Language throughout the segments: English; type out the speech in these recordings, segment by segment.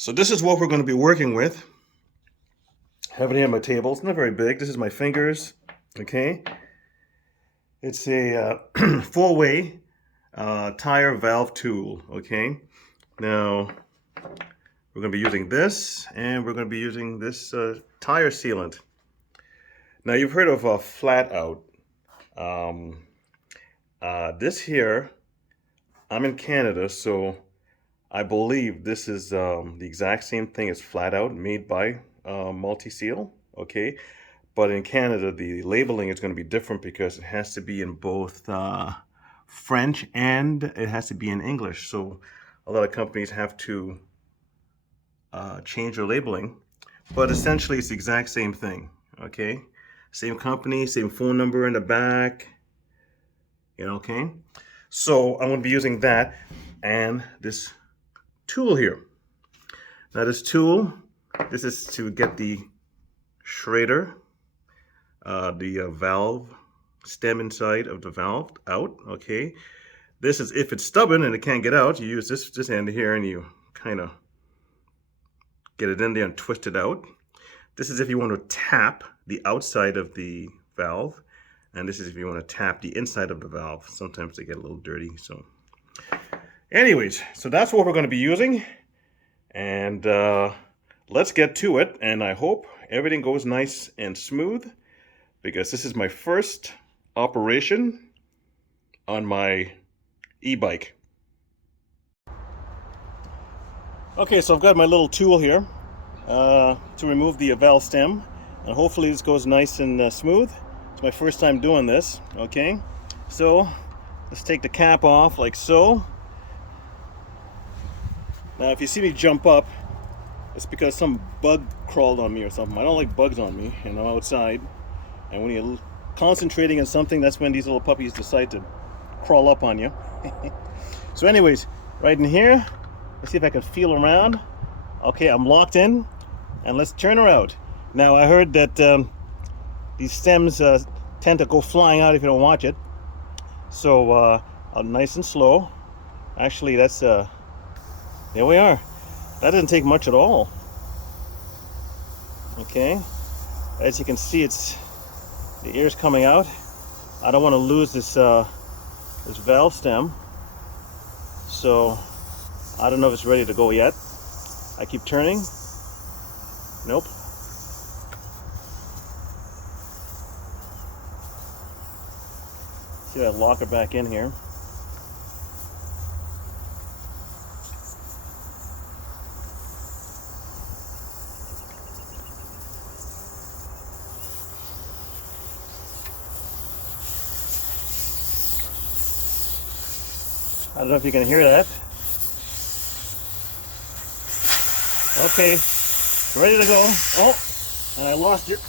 So this is what we're going to be working with. I have it here on my table. It's not very big. This is my fingers. Okay. It's a four-way tire valve tool. Okay. Now we're going to be using this, and we're going to be using this tire sealant. Now you've heard of a flat out. This here, I'm in Canada, so I believe this is the exact same thing as flat out, made by Multi-Seal, okay? But in Canada, the labeling is going to be different because it has to be in both French and it has to be in English. So a lot of companies have to change their labeling, but essentially it's the exact same thing, okay? Same company, same phone number in the back, okay? So I'm going to be using that and this tool here. Now this tool, this is to get the Schrader, the valve stem inside of the valve out, okay? This is if it's stubborn and it can't get out, you use this end here and you kind of get it in there and twist it out. This is if you want to tap the outside of the valve, and this is if you want to tap the inside of the valve. Sometimes they get a little dirty, so anyways, so that's what we're going to be using, and let's get to it. And I hope everything goes nice and smooth, because this is my first operation on my e-bike. Okay, so I've got my little tool here to remove the valve stem, and hopefully this goes nice and smooth. It's my first time doing this, okay? So let's take the cap off like so. Now if you see me jump up, it's because some bug crawled on me or something. I don't like bugs on me, outside. And when you're concentrating on something, that's when these little puppies decide to crawl up on you. So anyways, right in here, let's see if I can feel around. Okay, I'm locked in, and let's turn her out. Now I heard that these stems tend to go flying out if you don't watch it. So nice and slow. Actually, that's there we are. That didn't take much at all. Okay, as you can see, the air's coming out. I don't want to lose this this valve stem, so I don't know if it's ready to go yet. I keep turning. Nope. See, I lock it back in here. I don't know if you can hear that. Okay, ready to go. Oh, and I lost it.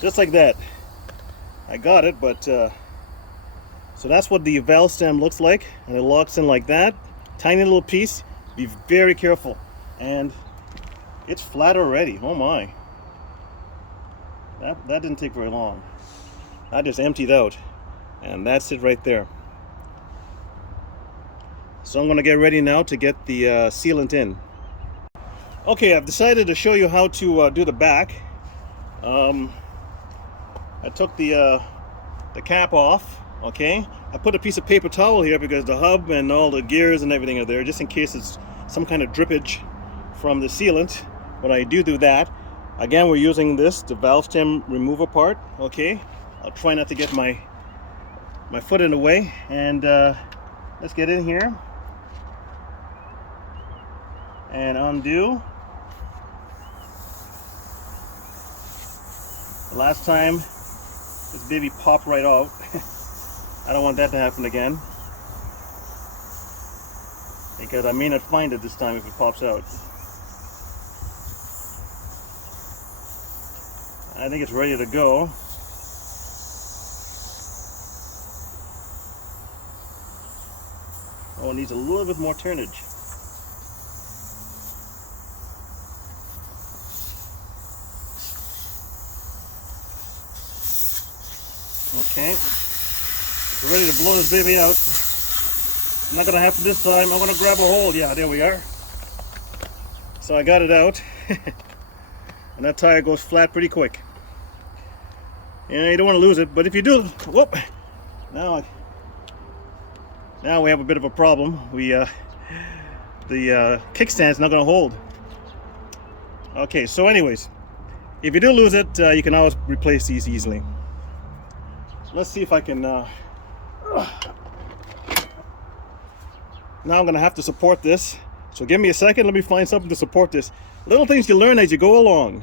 Just like that. I got it, but so that's what the valve stem looks like, and it locks in like that. Tiny little piece. Be very careful. And it's flat already. Oh my. That didn't take very long. I just emptied out, and that's it right there. So I'm going to get ready now to get the sealant in. Okay, I've decided to show you how to do the back. I took the cap off, okay? I put a piece of paper towel here because the hub and all the gears and everything are there, just in case it's some kind of drippage from the sealant. When I do that, again, we're using this, the valve stem remover part, okay? I'll try not to get my foot in the way, and let's get in here and undo. The last time this baby popped right out. I don't want that to happen again, because I may not find it this time if it pops out. I think it's ready to go. Oh, it needs a little bit more turnage. Okay, we're ready to blow this baby out. Not gonna happen this time. I'm gonna grab a hold. Yeah, there we are. So I got it out. And that tire goes flat pretty quick. You don't want to lose it, but if you do, whoop, now we have a bit of a problem. The kickstand's not going to hold. Okay, so anyways, if you do lose it, you can always replace these easily. Let's see if I can. Now I'm going to have to support this. So give me a second. Let me find something to support this. Little things you learn as you go along.